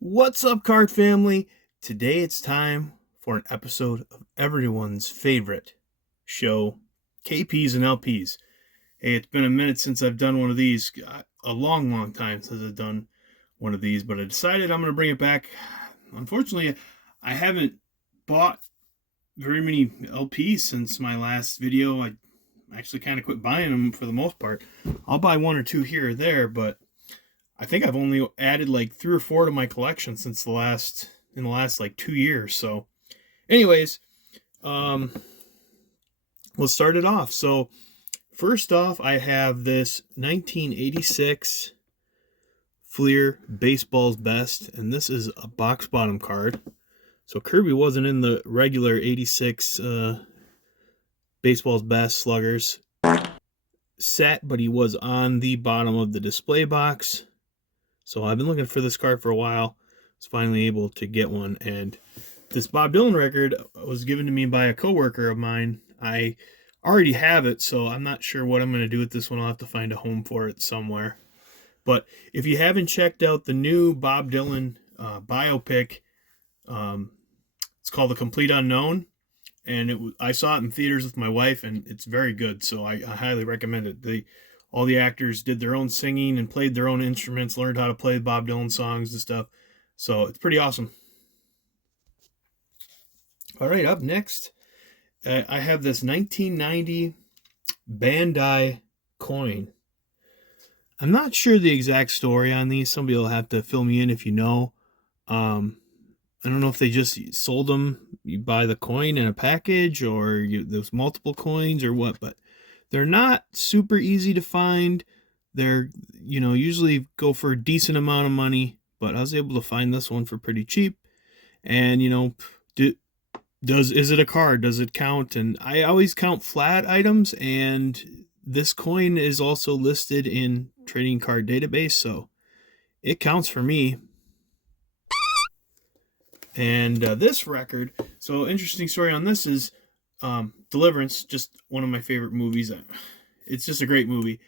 What's up, card family? Today it's time for an episode of everyone's favorite show, KPs and LPs. Hey, it's been a minute since I've done one of these, a long time since I've done one of these, but I decided I'm going to bring it back. Unfortunately, I haven't bought very many LPs since my last video. I actually kind of quit buying them for the most part. I'll buy one or two here or there, but I think I've only added like three or four to my collection since in the last like 2 years. So, anyways, um, let's start it off. So, first off, I have this 1986 Fleer Baseball's Best, and this is a box bottom card. So Kirby wasn't in the regular 86 Baseball's Best sluggers set, but he was on the bottom of the display box. So I've been looking for this card for a while. I was finally able to get one, and this Bob Dylan record was given to me by a coworker of mine. I already have it, so I'm not sure what I'm going to do with this one. I'll have to find a home for it somewhere. But if you haven't checked out the new Bob Dylan biopic, it's called The Complete Unknown, and I saw it in theaters with my wife, and it's very good. So I highly recommend it. All the actors did their own singing and played their own instruments, learned how to play Bob Dylan songs and stuff. So it's pretty awesome. All right, up next, I have this 1990 Bandai coin. I'm not sure the exact story on these. Somebody will have to fill me in if you know. I don't know if they just sold them. You buy the coin in a package, or there's multiple coins, or what. But they're not super easy to find. They're usually go for a decent amount of money. But I was able to find this one for pretty cheap. And is it a card? Does it count? And I always count flat items, and this coin is also listed in trading card database, so it counts for me. And this record, so interesting story on this is Deliverance, just one of my favorite movies. It's just a great movie.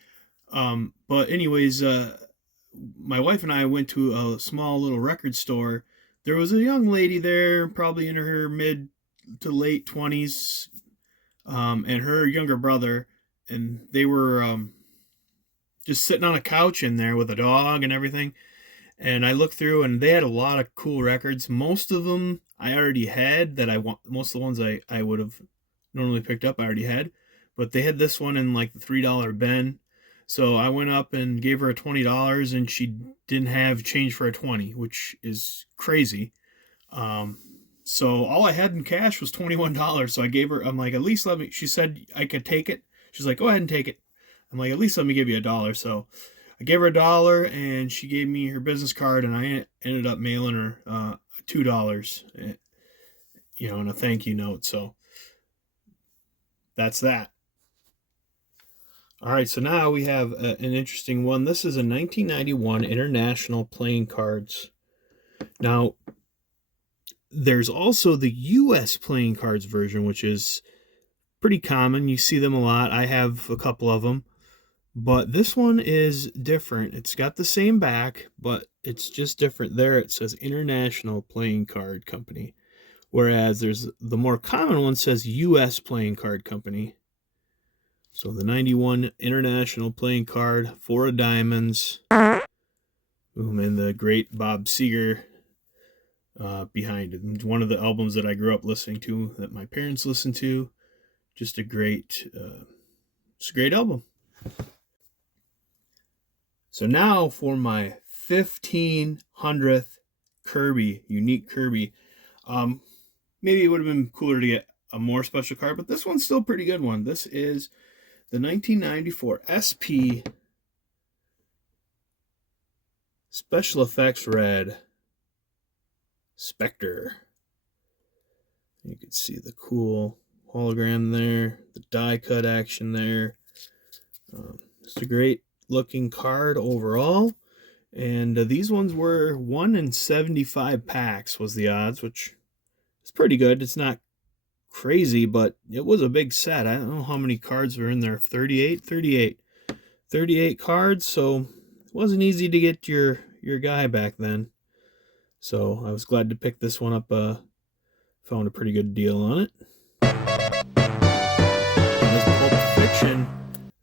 But anyways, my wife and I went to a small little record store. There was a young lady there, probably in her mid to late 20s, and her younger brother, and they were just sitting on a couch in there with a dog and everything. And I looked through, and they had a lot of cool records. Most of them I already had most of the ones I would have normally picked up, I already had. But they had this one in like the $3 bin. So I went up and gave her a $20, and she didn't have change for a 20, which is crazy. So all I had in cash was $21. So I'm like, at least let me, she said I could take it. She's like, go ahead and take it. I'm like, at least let me give you $1. So I gave her $1, and she gave me her business card, and I ended up mailing her $2, and a thank you note. So that's that. All right, so now we have an interesting one. This is a 1991 International Playing Cards. Now, there's also the U.S. Playing Cards version, which is pretty common. You see them a lot. I have a couple of them. But this one is different. It's got the same back, but it's just different. There it says International Playing Card Company, whereas there's the more common one says U.S. Playing Card Company. So the 91 International Playing Card, 4 of Diamonds. Boom, and the great Bob Seger behind it. It's one of the albums that I grew up listening to, that my parents listened to. Just it's a great album. So now for my 1500th Kirby, unique Kirby. Maybe it would have been cooler to get a more special card, but this one's still a pretty good one. This is the 1994 SP Special Effects Red Spectre. You can see the cool hologram there, the die cut action there. It's a great looking card overall, and these ones were 1 in 75 packs was the odds, which is pretty good. It's not crazy, but it was a big set. I don't know how many cards were in there. 38 cards, so it wasn't easy to get your guy back then. So I was glad to pick this one up. Found a pretty good deal on it. And this Pulp Fiction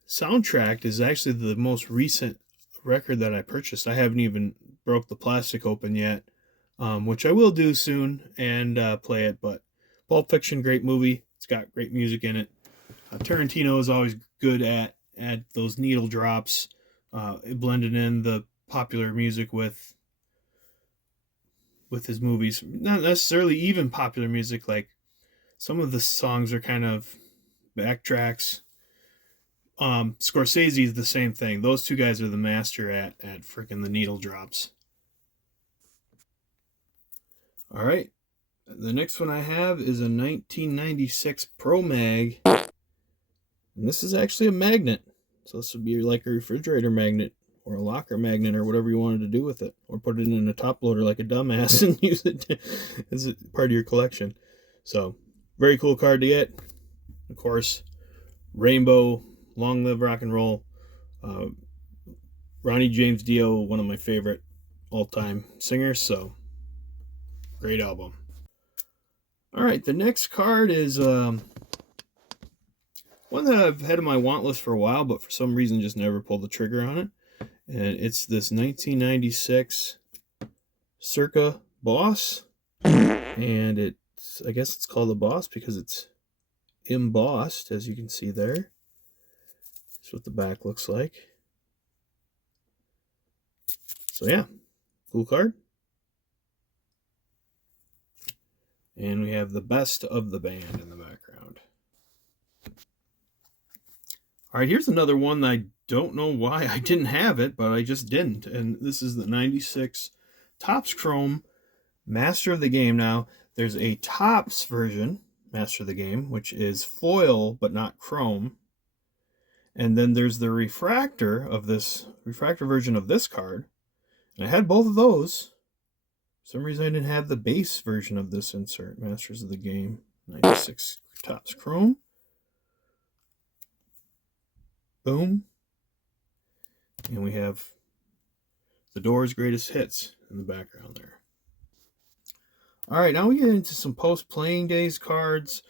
soundtrack is actually the most recent record that I purchased. I haven't even broke the plastic open yet, which I will do soon and play it. But Pulp Fiction, great movie. It's got great music in it. Tarantino is always good at those needle drops, blending in the popular music with his movies. Not necessarily even popular music. Like some of the songs are kind of backtracks. Scorsese is the same thing. Those two guys are the master at freaking the needle drops. All right. The next one I have is a 1996 Pro Mag. And this is actually a magnet. So this would be like a refrigerator magnet or a locker magnet or whatever you wanted to do with it. Or put it in a top loader like a dumbass and use it as part of your collection. So, very cool card to get. Of course, Rainbow, Long Live Rock and Roll. Ronnie James Dio, one of my favorite all-time singers. So, great album. All right, the next card is one that I've had on my want list for a while, but for some reason just never pulled the trigger on it. And it's this 1996 Circa Boss. And I guess it's called a Boss because it's embossed, as you can see there. That's what the back looks like. So yeah, cool card. And we have the best of the band in the background. All right, here's another one that I don't know why I didn't have it, but I just didn't. And this is the 96 Topps Chrome Master of the Game. Now, there's a Topps version, Master of the Game, which is foil but not chrome. And then there's the refractor version of this card. And I had both of those. For some reason I didn't have the base version of this insert, Masters of the Game 96 Topps Chrome. Boom. And we have the Doors' Greatest Hits in the background there. All right, now we get into some post-playing days cards.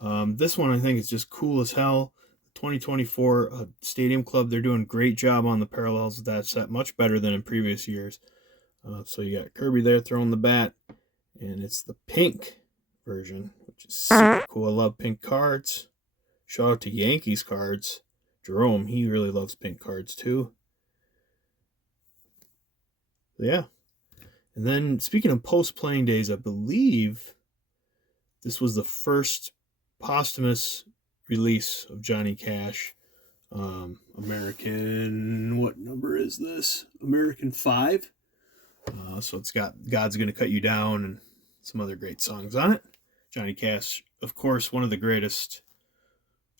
This one I think is just cool as hell. 2024 Stadium Club, they're doing a great job on the parallels of that set, much better than in previous years. So you got Kirby there throwing the bat, and it's the pink version, which is super cool. I love pink cards. Shout out to Yankees cards. Jerome, he really loves pink cards too. So yeah. And then speaking of post-playing days, I believe this was the first posthumous release of Johnny Cash. American, what number is this? American 5. So it's got God's Gonna Cut You Down and some other great songs on it. Johnny Cash, of course, one of the greatest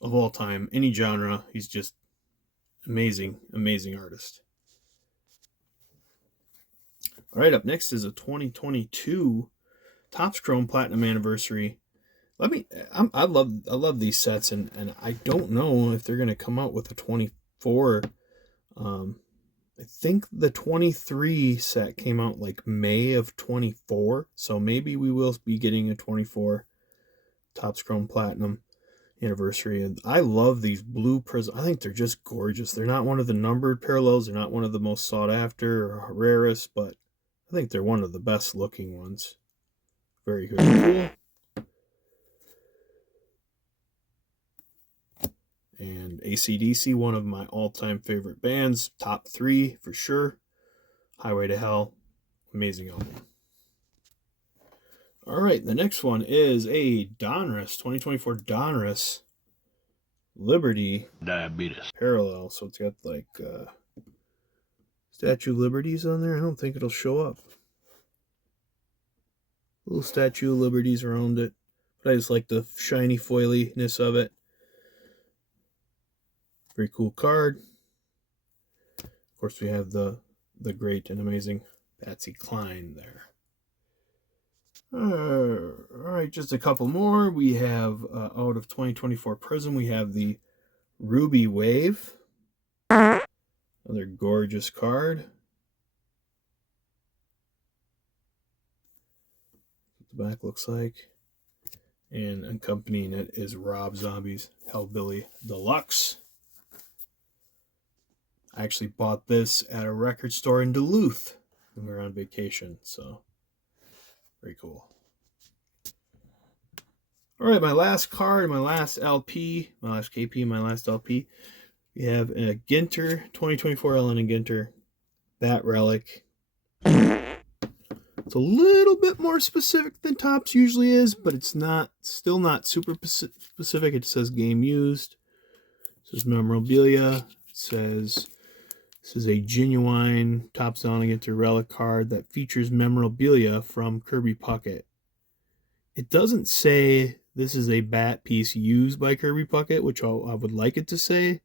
of all time, any genre. He's just amazing, amazing artist. All right, up next is a 2022 Topps Chrome Platinum Anniversary. I love these sets, and I don't know if they're gonna come out with a 24. I think the 23 set came out like May of 24, so maybe we will be getting a 24 Topps Chrome Platinum Anniversary. And I love these blue prisms. I think they're just gorgeous. They're not one of the numbered parallels. They're not one of the most sought after or rarest, but I think they're one of the best looking ones. Very cool. And AC/DC, one of my all-time favorite bands. Top 3 for sure. Highway to Hell. Amazing album. All right, the next one is a Donruss, 2024 Donruss Liberty Diabetes parallel. So it's got like Statue of Liberties on there. I don't think it'll show up. Little Statue of Liberties around it. But I just like the shiny foiliness of it. Very cool card. Of course, we have the great and amazing Patsy Cline there. All right, just a couple more. We have out of 2024 Prism, we have the Ruby Wave. Another gorgeous card. the back looks like. And accompanying it is Rob Zombie's Hellbilly Deluxe. I actually bought this at a record store in Duluth when we were on vacation, so very cool. All right, my last card, my last LP, my last KP, my last LP. We have a Ginter 2024 Ellen and Ginter Bat Relic. It's a little bit more specific than Topps usually is, but it's still not super specific. It says game used. It says memorabilia. It says this is a genuine Topps Ellen and Ginter Relic card that features memorabilia from Kirby Puckett. It doesn't say this is a bat piece used by Kirby Puckett, which I would like it to say.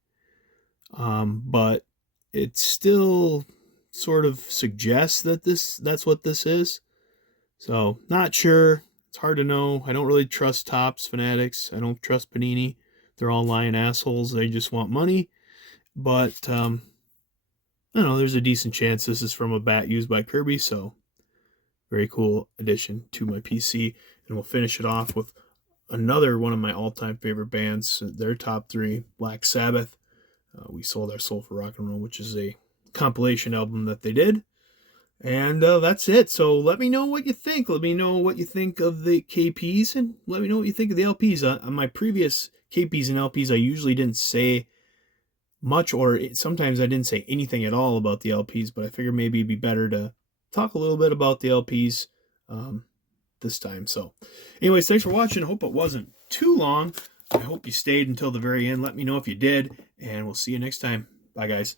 But it still sort of suggests that that's what this is. So, not sure. It's hard to know. I don't really trust Topps fanatics. I don't trust Panini. They're all lying assholes. They just want money. But, I don't know, there's a decent chance this is from a bat used by Kirby, so very cool addition to my PC. And we'll finish it off with another one of my all-time favorite bands, their top 3, Black Sabbath. We Sold Our Soul for Rock and Roll, which is a compilation album that they did. And that's it. So let me know what you think. Let me know what you think of the KPs, and let me know what you think of the LPs. On my previous KPs and LPs, I usually didn't say much, or sometimes I didn't say anything at all about the LPs, but I figured maybe it'd be better to talk a little bit about the LPs this time. So anyways, thanks for watching. I hope it wasn't too long. I hope you stayed until the very end. Let me know if you did, and we'll see you next time. Bye, guys.